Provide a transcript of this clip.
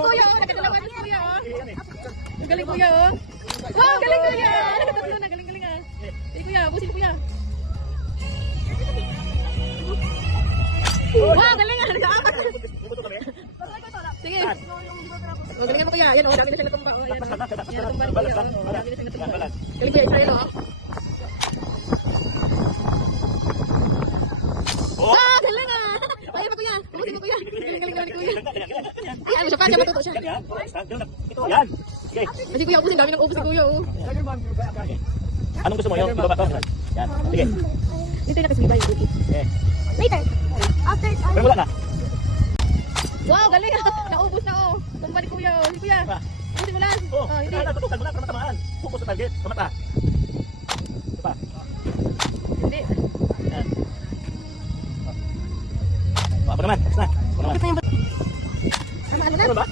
kuya, oh. Nakadalawa na si kuya, oh. Ang galing kuya, oh. Wow, galing kuya. Nakadalawa na, galing ah. Sige kuya, busin kuya. Wow, galing ah. Nag-aapat. Sige. Oh, galingan mo kuya. Ayan, oh, dami na siya natumba. Oh, ayan, oh. Ayan, natumba na kuya, oh. Dami na siya natumba. Galing kuya, Israel, oh. Ah, galing ah. Ay, pa kuya. Busin mo kuya. Galing kuya. Ay, ano siya pa, siya matuto siya. Yan. Okay. Kasi kuya, ubusin, dami ng ubus si kuya, oh. Anong gusto mo? Yung ibaba to? Yan. Sige. Dito na kasi ibay. Okay. Later. After. Pero wala na. Wow, galing ah. Naubos na, oh. Tumba ni kuya, oh. Si kuya. Busin mo lang. Oh, Hindi. tutukan mo na para matamaan. Focus sa target. Pamata. Diba? Hindi. Yan. Ako naman. Tapos na. Ako naman. Tama, ano na? Ano ba?